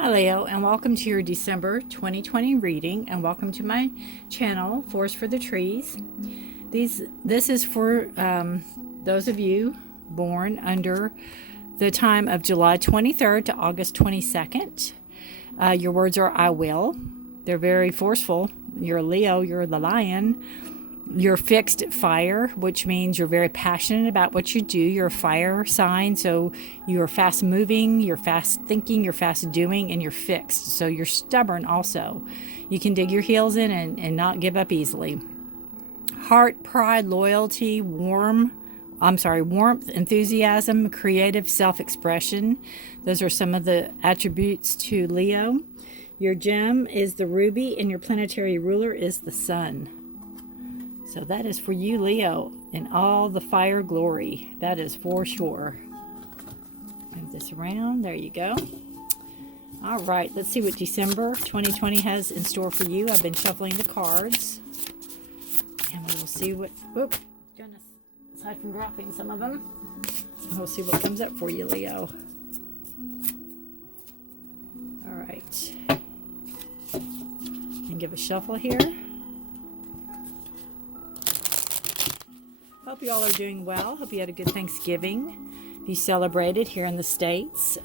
Hi Leo, and welcome to your December 2020 reading, and welcome to my channel, Forest for the Trees. This is for those of you born under the time of July 23rd to August 22nd. Your words are I will. They're very forceful. You're a Leo, you're the lion. You're fixed at fire, which means you're very passionate about what you do. You're a fire sign, so you're fast moving, you're fast thinking, you're fast doing, and you're fixed. So you're stubborn also. You can dig your heels in and not give up easily. Heart, pride, loyalty, warmth, enthusiasm, creative self-expression. Those are some of the attributes to Leo. Your gem is the ruby, and your planetary ruler is the sun. So that is for you, Leo, in all the fire glory. That is for sure. Move this around. There you go. All right, let's see what December 2020 has in store for you. I've been shuffling the cards, and we will see what... Whoop, goodness. Aside from dropping some of them, we'll see what comes up for you, Leo. All right. And give a shuffle here. Hope you all are doing well. Hope you had a good Thanksgiving. If you celebrated here in the States,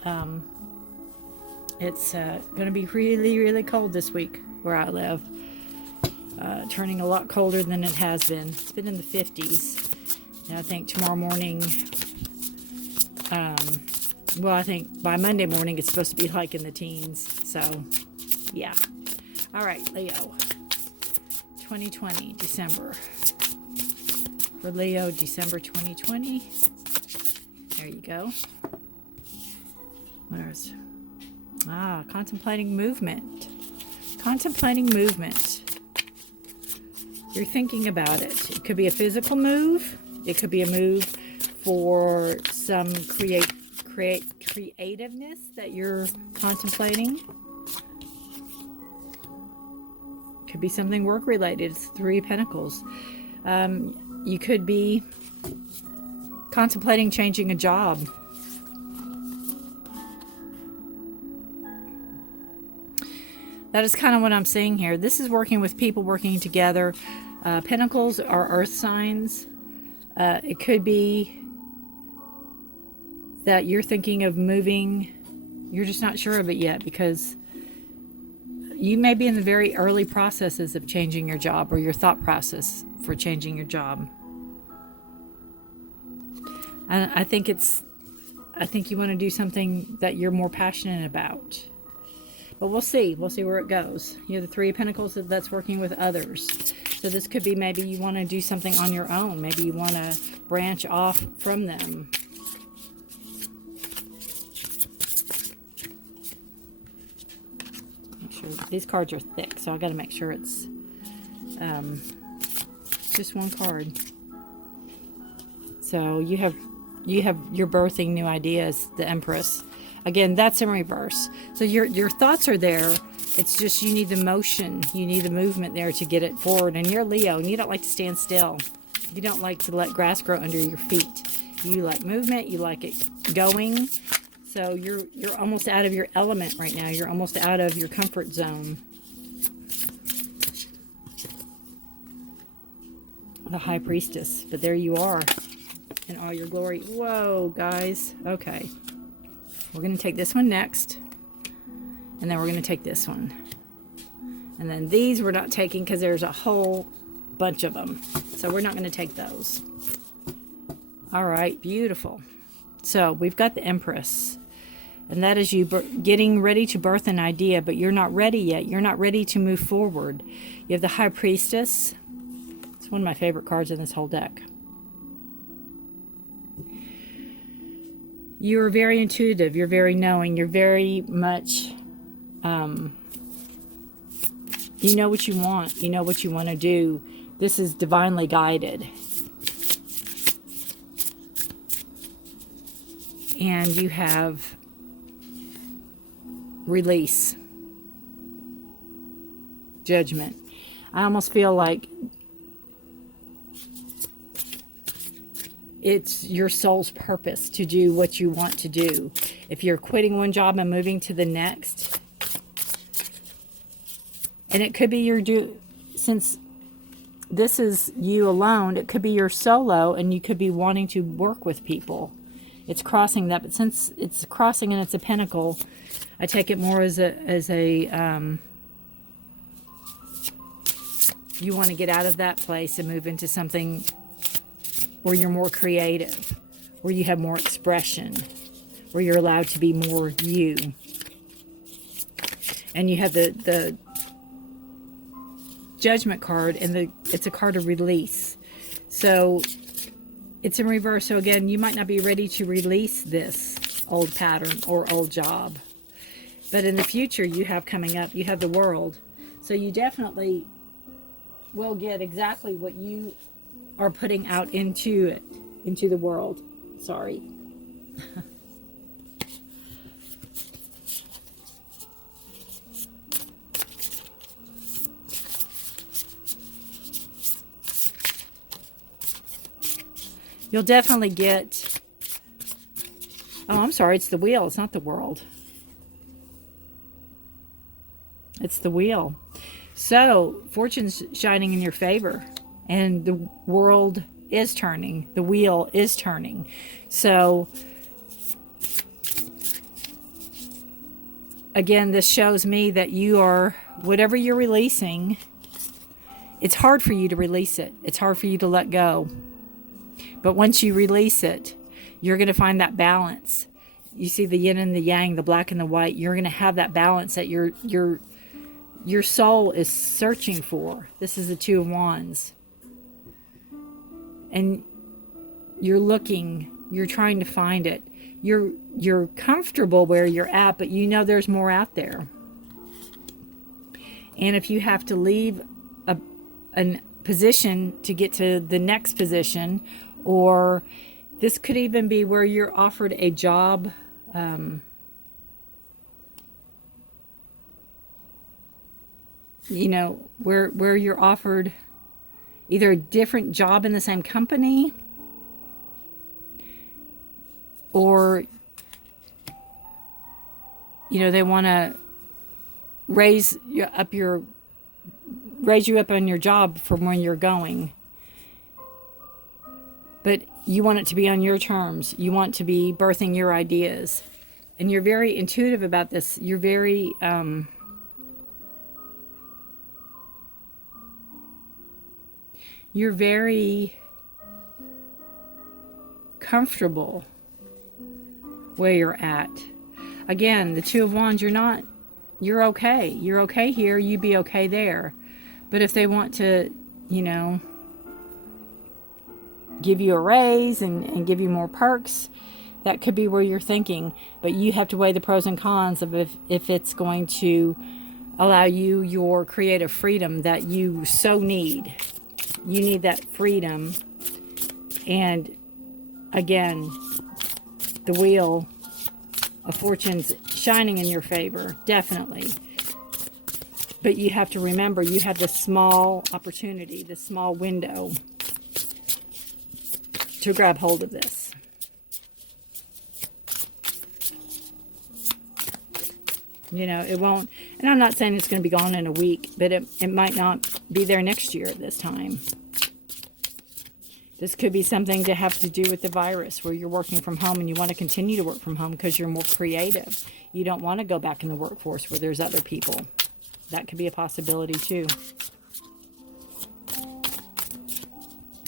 it's going to be really, really cold this week where I live. Turning a lot colder than it has been. It's been in the 50s. And I think tomorrow morning, I think by Monday morning it's supposed to be like in the teens. So, yeah. All right, Leo. 2020, December. For Leo, December 2020. There you go. Where's... contemplating movement. Contemplating movement. You're thinking about it. It could be a physical move. It could be a move for some creativeness that you're contemplating. Could be something work related. It's 3 of Pentacles. You could be contemplating changing a job. That is kind of what I'm seeing here. This is working with people working together. Pentacles are earth signs. It could be that you're thinking of moving. You're just not sure of it yet because you may be in the very early processes of changing your job or your thought process for changing your job. And I think you want to do something that you're more passionate about. But we'll see. We'll see where it goes. You have the 3 of Pentacles that's working with others. So this could be maybe you want to do something on your own. Maybe you want to branch off from them. These cards are thick, so I got to make sure it's just one card. So you have your birthing new ideas, the Empress. Again, that's in reverse. So your thoughts are there. It's just you need the motion, you need the movement there to get it forward. And you're Leo, and you don't like to stand still. You don't like to let grass grow under your feet. You like movement. You like it going. So you're almost out of your element right now. You're almost out of your comfort zone. The High Priestess. But there you are in all your glory. Whoa, guys. Okay. We're going to take this one next. And then we're going to take this one. And then these we're not taking because there's a whole bunch of them. So we're not going to take those. All right. Beautiful. So we've got the Empress. And that is you getting ready to birth an idea, but you're not ready yet. You're not ready to move forward. You have the High Priestess. It's one of my favorite cards in this whole deck. You're very intuitive. You're very knowing. You're very much, you know what you want. You know what you want to do. This is divinely guided. And you have release, judgment. I almost feel like it's your soul's purpose to do what you want to do. If you're quitting one job and moving to the next, And it could be since this is you alone, it could be your solo, and you could be wanting to work with people. It's crossing that, but since it's crossing and it's a pentacle, I take it more as a you want to get out of that place and move into something where you're more creative, where you have more expression, where you're allowed to be more you. And you have the Judgment card, and it's a card of release. So it's in reverse. So again, you might not be ready to release this old pattern or old job. But in the future, you have coming up, you have the World. So you definitely will get exactly what you are putting out into the world. Sorry. You'll definitely get... Oh, I'm sorry. It's the Wheel. It's not the World. It's the Wheel. So, fortune's shining in your favor. And the world is turning. The wheel is turning. So, again, this shows me that you are... Whatever you're releasing, it's hard for you to release it. It's hard for you to let go. But once you release it, you're going to find that balance. You see the yin and the yang, the black and the white. You're going to have that balance that your soul is searching for. This is the Two of Wands. And you're looking, you're trying to find it. You're comfortable where you're at, but you know there's more out there. And if you have to leave a position to get to the next position, or this could even be where you're offered a job, you know, where you're offered either a different job in the same company, or, you know, they want to raise you up on your job from when you're going. But you want it to be on your terms. You want to be birthing your ideas. And you're very intuitive about this. You're very... you're very comfortable where you're at. Again, the Two of Wands, you're okay. You're okay here, you be okay there. But if they want to, you know, give you a raise and give you more perks, that could be where you're thinking. But you have to weigh the pros and cons of if it's going to allow you your creative freedom that you so need. You need that freedom. And again, the Wheel of Fortune's shining in your favor, definitely. But you have to remember, you have this small opportunity, this small window to grab hold of this. You know, it won't, and I'm not saying it's going to be gone in a week, but it might not be there next year at this time. This could be something to have to do with the virus, where you're working from home and you want to continue to work from home because you're more creative. You don't want to go back in the workforce where there's other people. That could be a possibility too.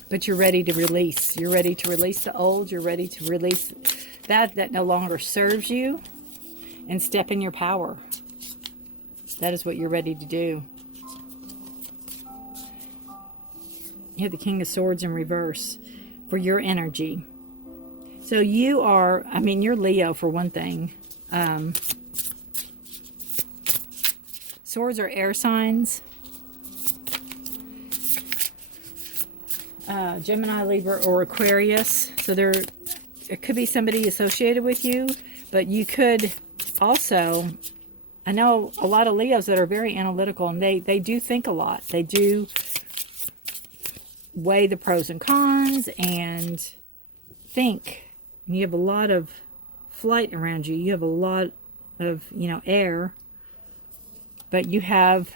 But you're ready to release. You're ready to release the old. You're ready to release that no longer serves you, and step in your power. That is what you're ready to do. You have the King of Swords in reverse for your energy. So you are, I mean, you're Leo for one thing. Swords are air signs. Gemini, Libra, or Aquarius. So it could be somebody associated with you, but you could also, I know a lot of Leos that are very analytical, and they do think a lot. They do weigh the pros and cons and think. And you have a lot of flight around you. You have a lot of, you know, air. But you have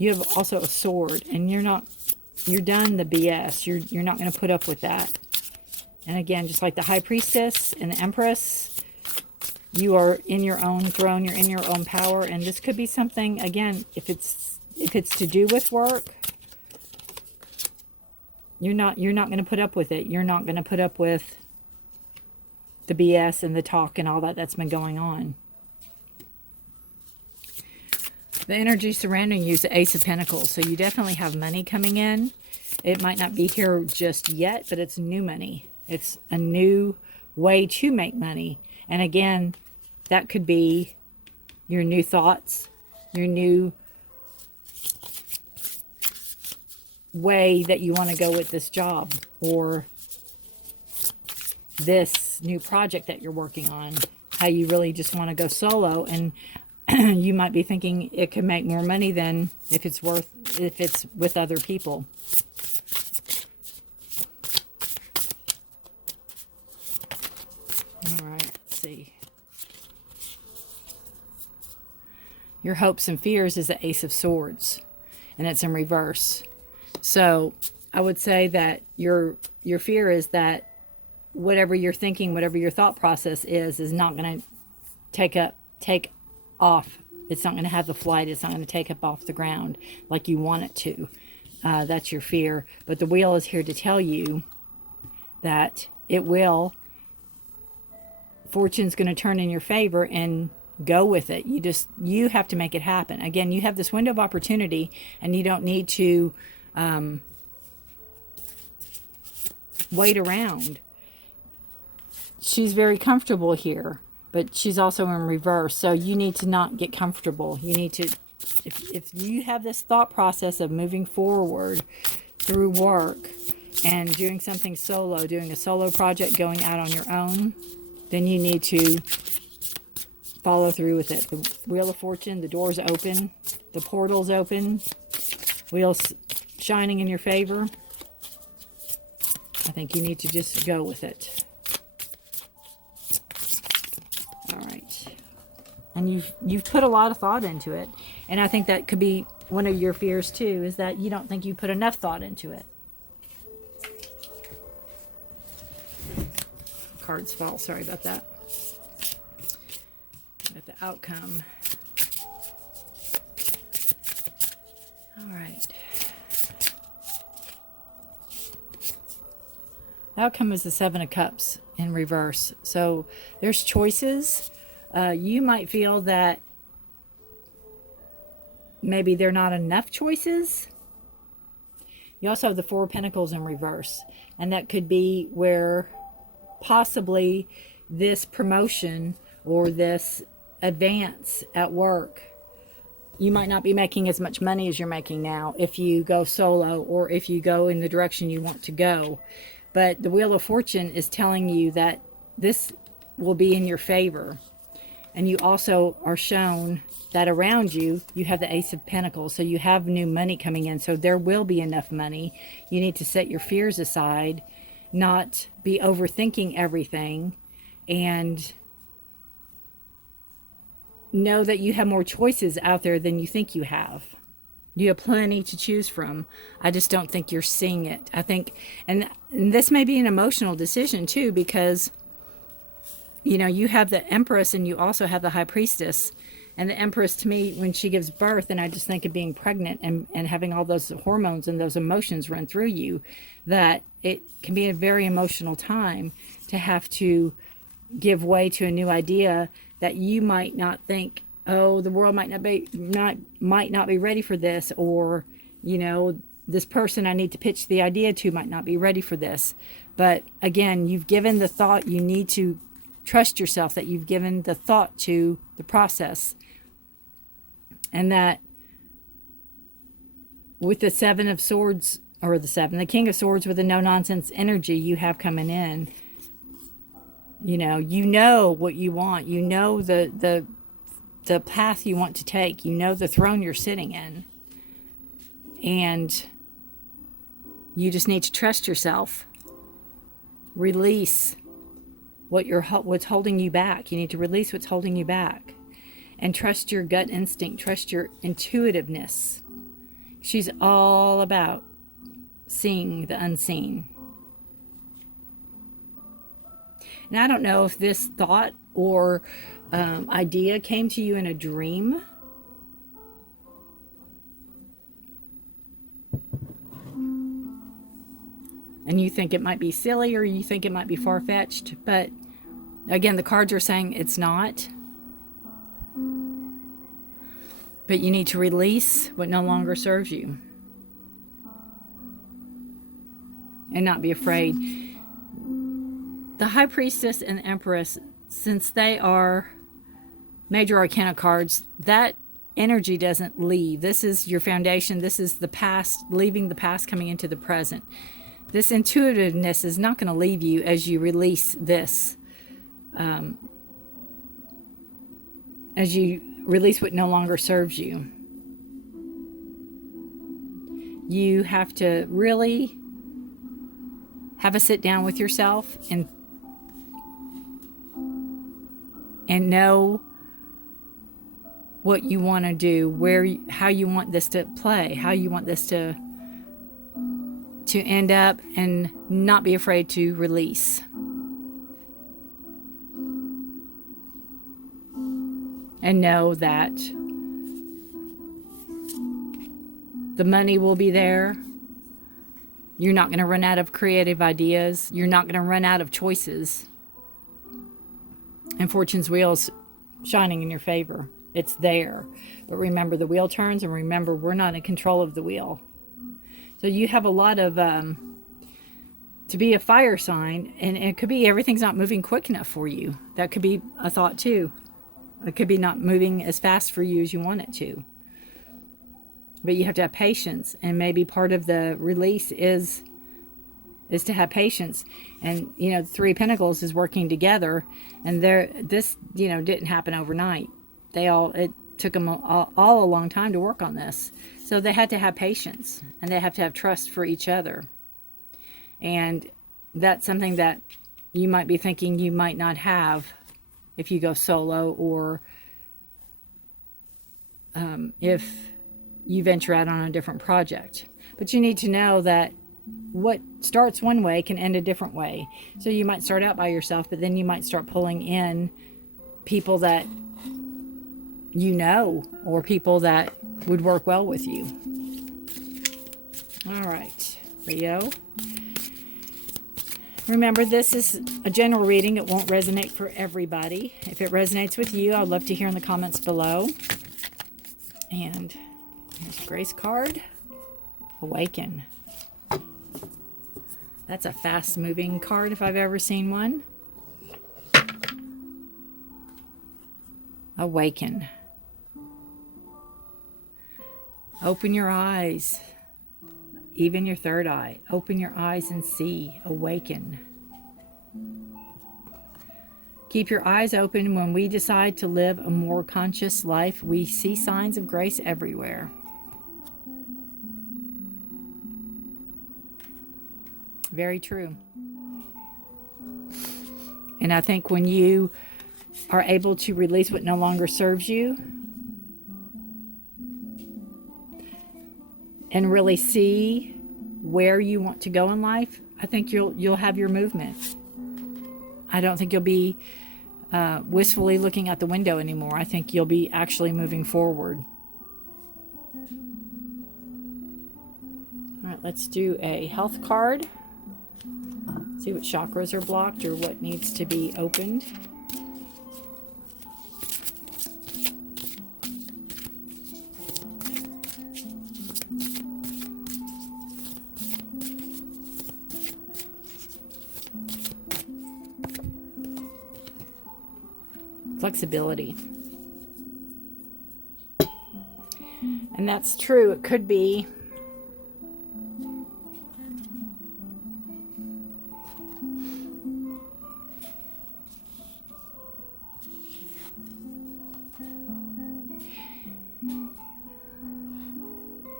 You have also a sword, and you're done the BS. You're not going to put up with that. And again, just like the High Priestess and the Empress, you are in your own throne, you're in your own power, and this could be something, again, if it's to do with work, you're not going to put up with it. You're not going to put up with the BS and the talk and all that's been going on. The energy surrounding you is the Ace of Pentacles, so you definitely have money coming in. It might not be here just yet, but it's new money. It's a new way to make money. And again, that could be your new thoughts, your new way that you want to go with this job, or this new project that you're working on, how you really just want to go solo. And you might be thinking it could make more money than if it's with other people. All right, let's see. Your hopes and fears is the Ace of Swords, and it's in reverse. So I would say that your fear is that whatever you're thinking, whatever your thought process is not going to take off. It's not going to have the flight. It's not going to take up off the ground like you want it to. That's your fear. But the wheel is here to tell you that it will. Fortune's going to turn in your favor, and go with it. You have to make it happen. Again, you have this window of opportunity, and you don't need to wait around. She's very comfortable here, but she's also in reverse. So you need to not get comfortable. You need to, if you have this thought process of moving forward through work and doing something solo, doing a solo project, going out on your own, then you need to follow through with it. The Wheel of Fortune, the door's open, the portal's open, wheels shining in your favor. I think you need to just go with it. All right. And you've put a lot of thought into it. And I think that could be one of your fears too, is that you don't think you put enough thought into it. Cards fall, sorry about that. Got the outcome. All right. The outcome is the Seven of Cups in reverse. So there's choices. You might feel that maybe they're not enough choices. You also have the Four of Pentacles in reverse. And that could be where possibly this promotion or this advance at work, you might not be making as much money as you're making now if you go solo or if you go in the direction you want to go. But the Wheel of Fortune is telling you that this will be in your favor. And you also are shown that around you, you have the Ace of Pentacles. So you have new money coming in. So there will be enough money. You need to set your fears aside, not be overthinking everything, and know that you have more choices out there than you think you have. You have plenty to choose from. I just don't think you're seeing it. I think, and this may be an emotional decision too, because, you know, you have the Empress and you also have the High Priestess. And the Empress, to me, when she gives birth, and I just think of being pregnant and having all those hormones and those emotions run through you, that it can be a very emotional time to have to give way to a new idea that you might not think, oh, the world might not be ready for this, or, you know, this person I need to pitch the idea to might not be ready for this. But again, you've given the thought. You need to trust yourself that you've given the thought to the process, and that with the Seven of Swords, or the King of Swords, with the no nonsense energy you have coming in, you know what you want. You know the path you want to take. You know the throne you're sitting in. And you just need to trust yourself. Release what's holding you back. You need to release what's holding you back. And trust your gut instinct. Trust your intuitiveness. She's all about seeing the unseen. And I don't know if this thought or idea came to you in a dream. And you think it might be silly, or you think it might be far-fetched. But again, the cards are saying it's not. But you need to release what no longer serves you. And not be afraid. The High Priestess and the Empress, since they are major arcana cards, that energy doesn't leave. This is your foundation. This is the past, leaving the past, coming into the present. This intuitiveness is not going to leave you as you release this. As you release what no longer serves you. You have to really have a sit down with yourself and know what you want to do, how you want this to play, how you want this to end up, and not be afraid to release. And know that the money will be there. You're not going to run out of creative ideas. You're not going to run out of choices. And fortune's wheel's shining in your favor. It's there. But remember, the wheel turns, and remember, we're not in control of the wheel. So you have a lot of, to be a fire sign, and it could be everything's not moving quick enough for you. That could be a thought too. It could be not moving as fast for you as you want it to. But you have to have patience, and maybe part of the release is to have patience. And, the Three of Pentacles is working together, and this, didn't happen overnight. It took them all a long time to work on this. So they had to have patience, and they have to have trust for each other. And that's something that you might be thinking you might not have if you go solo, or if you venture out on a different project. But you need to know that what starts one way can end a different way. So you might start out by yourself, but then you might start pulling in people that or people that would work well with you. All right, Leo. Remember, this is a general reading. It won't resonate for everybody. If it resonates with you, I'd love to hear in the comments below. And here's a Grace card. Awaken. That's a fast-moving card if I've ever seen one. Awaken. Open your eyes. Even your third eye. Open your eyes and see. Awaken. Keep your eyes open. When we decide to live a more conscious life, we see signs of grace everywhere. Very true. And I think when you are able to release what no longer serves you, and really see where you want to go in life, I think you'll have your movement. I don't think you'll be wistfully looking out the window anymore. I think you'll be actually moving forward. All right, let's do a health card. See what chakras are blocked or what needs to be opened. Flexibility. And that's true. It could be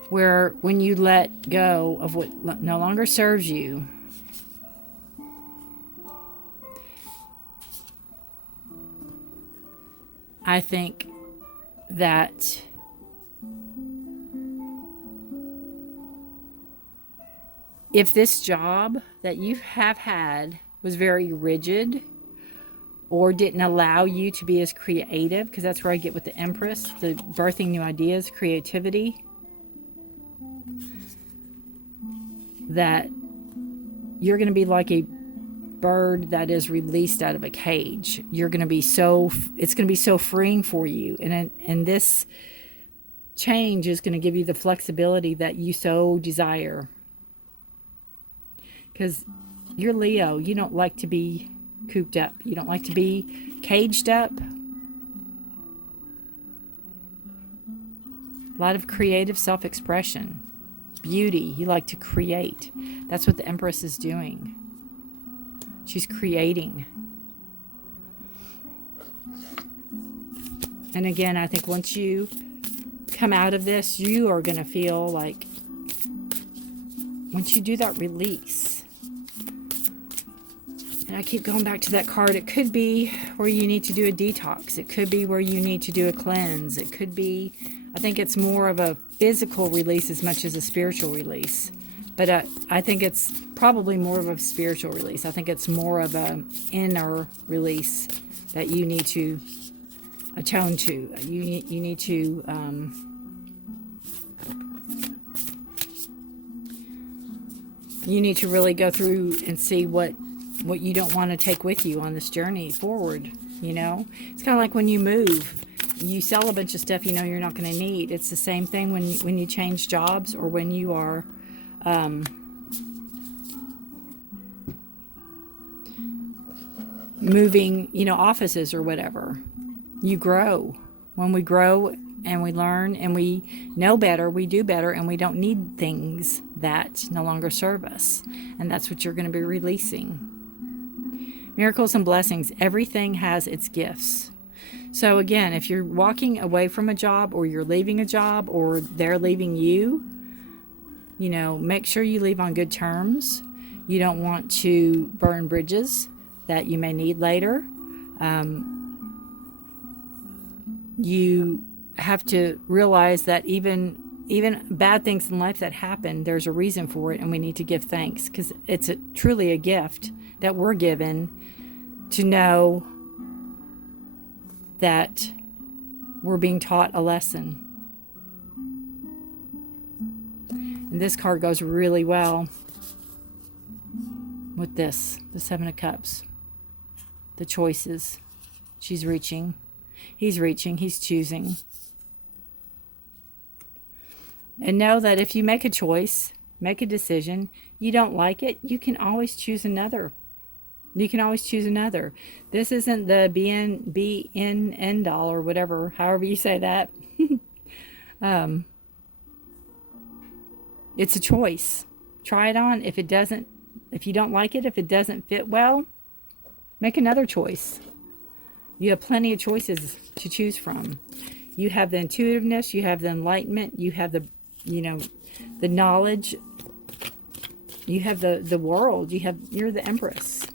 where when you let go of what no longer serves you, I think that if this job that you have had was very rigid or didn't allow you to be as creative, because that's where I get with the Empress, the birthing new ideas, creativity, that you're going to be like a bird that is released out of a cage. You're going to be it's going to be so freeing for you. And this change is going to give you the flexibility that you so desire. Because you're Leo, you don't like to be cooped up. You don't like to be caged up. A lot of creative self-expression. Beauty, you like to create. That's what the Empress is doing. She's creating. And again, I think once you come out of this, you are going to feel like, once you do that release, and I keep going back to that card, it could be where you need to do a detox. It could be where you need to do a cleanse. It could be, I think it's more of a physical release as much as a spiritual release. But I think it's probably more of a spiritual release. I think it's more of an inner release that you need to atone to. You need to really go through and see what you don't want to take with you on this journey forward. You know, it's kind of like when you move. You sell a bunch of stuff you know you're not going to need. It's the same thing when you change jobs, or when you are moving, offices or whatever. You grow. When we grow and we learn and we know better, we do better, and we don't need things that no longer serve us. And that's what you're going to be releasing. Miracles and blessings. Everything has its gifts. So again, if you're walking away from a job, or you're leaving a job, or they're leaving you, make sure you leave on good terms. You don't want to burn bridges that you may need later. You have to realize that even bad things in life that happen, there's a reason for it, and we need to give thanks, because it's truly a gift that we're given to know that we're being taught a lesson. And this card goes really well with this, the Seven of Cups. The choices. She's reaching. He's reaching. He's choosing. And know that if you make a choice, make a decision, you don't like it, you can always choose another. You can always choose another. This isn't the be in end all, or whatever, however you say that. It's a choice. Try it on. If you don't like it, if it doesn't fit well, make another choice. You have plenty of choices to choose from. You have the intuitiveness, you have the enlightenment, you have the knowledge, you have the world, you're the Empress.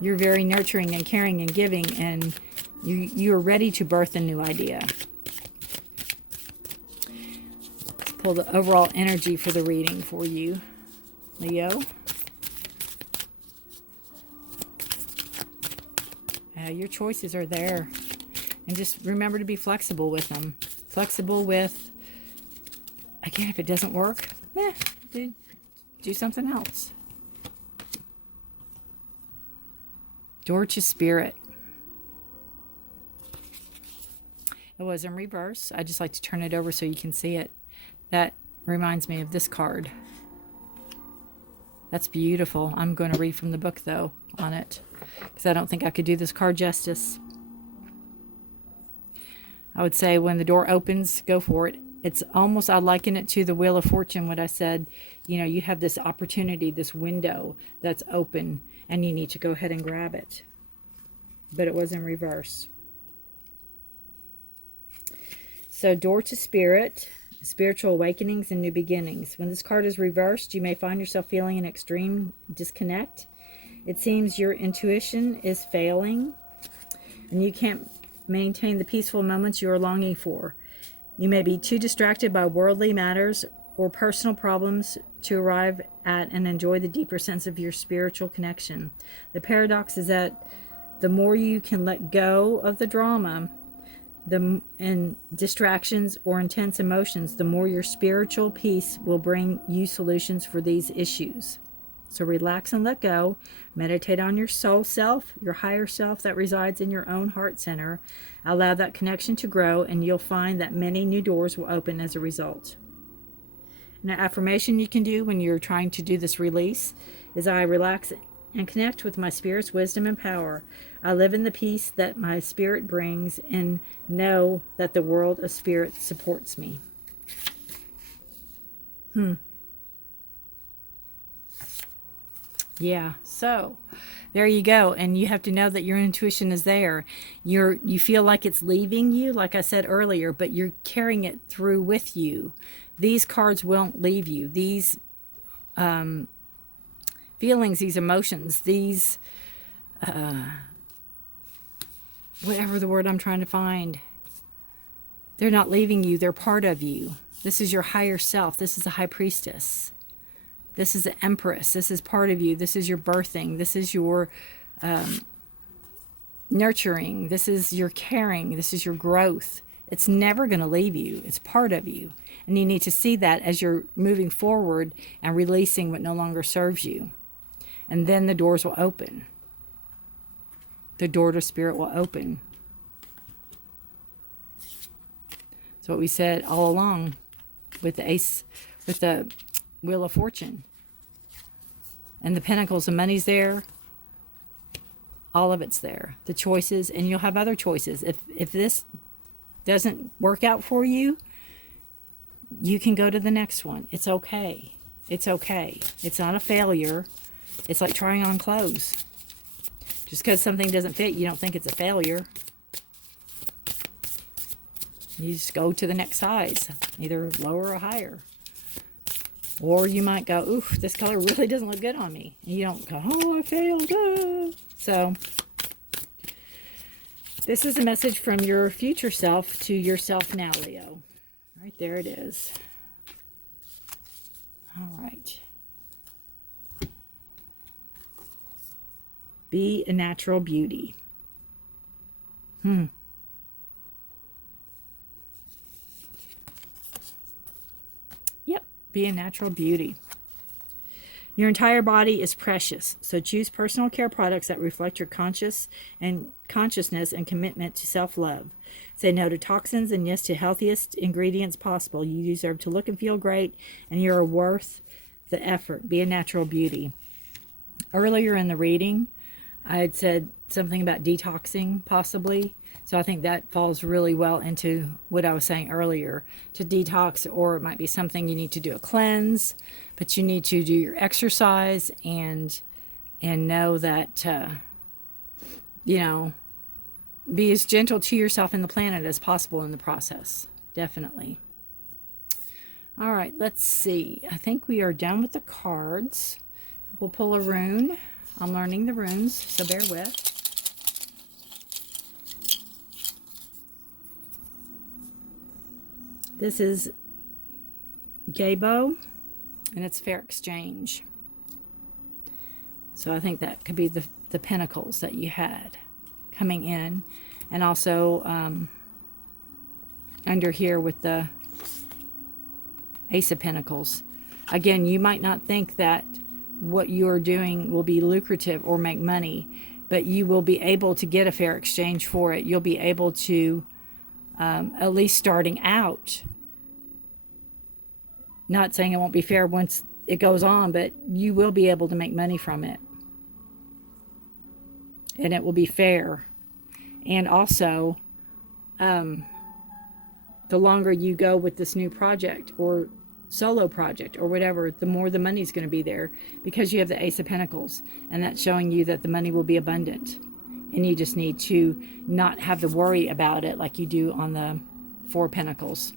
You're very nurturing and caring and giving, and you're ready to birth a new idea. Let's pull the overall energy for the reading for you, Leo. Your choices are there. And just remember to be flexible with them. Flexible with, again, if it doesn't work, do something else. Door to Spirit. It was in reverse. I just like to turn it over so you can see it. That reminds me of this card. That's beautiful. I'm going to read from the book, though, on it, because I don't think I could do this card justice. I would say when the door opens, go for it. It's almost, I liken it to the Wheel of Fortune, what I said. You have this opportunity, this window that's open, and you need to go ahead and grab it. But it was in reverse. So, Door to Spirit, spiritual awakenings and new beginnings. When this card is reversed, you may find yourself feeling an extreme disconnect. It seems your intuition is failing, and you can't maintain the peaceful moments you are longing for. You may be too distracted by worldly matters or personal problems to arrive at and enjoy the deeper sense of your spiritual connection. The paradox is that the more you can let go of the drama and distractions or intense emotions, the more your spiritual peace will bring you solutions for these issues. So relax and let go. Meditate on your soul self, your higher self that resides in your own heart center. Allow that connection to grow, and you'll find that many new doors will open as a result. An affirmation you can do when you're trying to do this release is, I relax and connect with my spirit's wisdom and power. I live in the peace that my spirit brings and know that the world of spirit supports me. Yeah, so there you go. And you have to know that your intuition is there. You feel like it's leaving you, like I said earlier, but you're carrying it through with you. These cards won't leave you. These feelings, these emotions, these whatever the word I'm trying to find, they're not leaving you. They're part of you. This is your higher self. This is a high priestess. This is the empress. This is part of you. This is your birthing. This is your nurturing. This is your caring. This is your growth. It's never going to leave you. It's part of you. And you need to see that as you're moving forward and releasing what no longer serves you. And then the doors will open. The door to spirit will open. That's what we said all along with the ace, with the Wheel of Fortune. And the Pentacles, the money's there. All of it's there. The choices, and you'll have other choices. If this doesn't work out for you, you can go to the next one. It's okay. It's okay. It's not a failure. It's like trying on clothes. Just because something doesn't fit, you don't think it's a failure. You just go to the next size, either lower or higher. Or you might go, oof, this color really doesn't look good on me. And you don't go, oh, I failed. Ah. So, this is a message from your future self to yourself now, Leo. Right there it is. All right. Be a natural beauty. Yep, be a natural beauty. Your entire body is precious, so choose personal care products that reflect your consciousness and commitment to self-love. Say no to toxins and yes to healthiest ingredients possible. You deserve to look and feel great, and you are worth the effort. Be a natural beauty. Earlier in the reading, I had said something about detoxing, possibly. So I think that falls really well into what I was saying earlier. To detox, or it might be something you need to do a cleanse, but you need to do your exercise and know that, you know, be as gentle to yourself and the planet as possible in the process. Definitely. All right, let's see. I think we are done with the cards. We'll pull a rune. I'm learning the runes, so bear with. This is Gabo, and it's fair exchange. So I think that could be the pentacles that you had coming in. And also under here with the Ace of Pentacles. Again, you might not think that what you're doing will be lucrative or make money, but you will be able to get a fair exchange for it. You'll be able to, at least starting out, not saying it won't be fair once it goes on, but you will be able to make money from it. And it will be fair. And also, the longer you go with this new project or solo project or whatever, the more the money's going to be there, because you have the Ace of Pentacles, and that's showing you that the money will be abundant, and you just need to not have to worry about it like you do on the Four of Pentacles.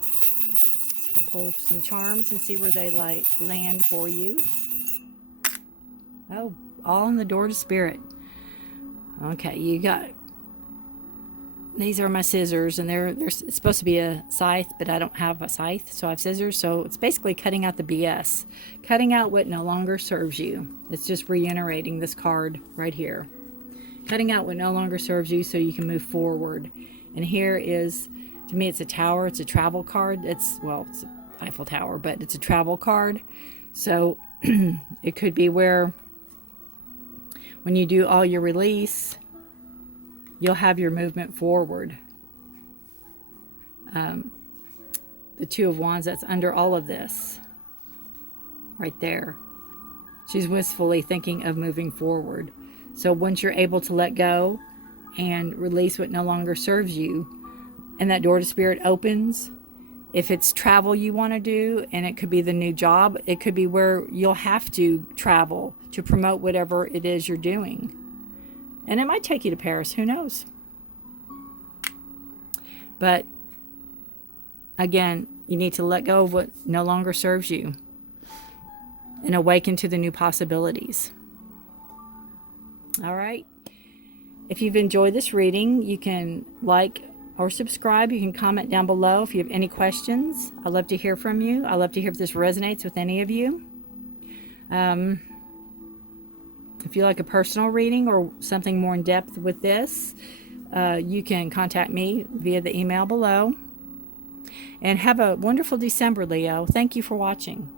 So I'll pull some charms and see where they land for you. Oh, all on the door to spirit. Okay, you got these are my scissors, and it's supposed to be a scythe, but I don't have a scythe, so I have scissors. So it's basically cutting out the BS, cutting out what no longer serves you. It's just reiterating this card right here. Cutting out what no longer serves you so you can move forward. And here is, to me, it's a tower. It's a travel card. It's an Eiffel Tower, but it's a travel card. So it could be where when you do all your release, you'll have your movement forward. The Two of Wands, that's under all of this. Right there. She's wistfully thinking of moving forward. So once you're able to let go and release what no longer serves you, and that door to spirit opens, if it's travel you want to do, and it could be the new job, it could be where you'll have to travel to promote whatever it is you're doing. And it might take you to Paris, who knows? But again, you need to let go of what no longer serves you and awaken to the new possibilities. All right. If you've enjoyed this reading, you can like or subscribe. You can comment down below if you have any questions. I'd love to hear from you. I'd love to hear if this resonates with any of you. If you like a personal reading or something more in depth with this, you can contact me via the email below. And have a wonderful December, Leo. Thank you for watching.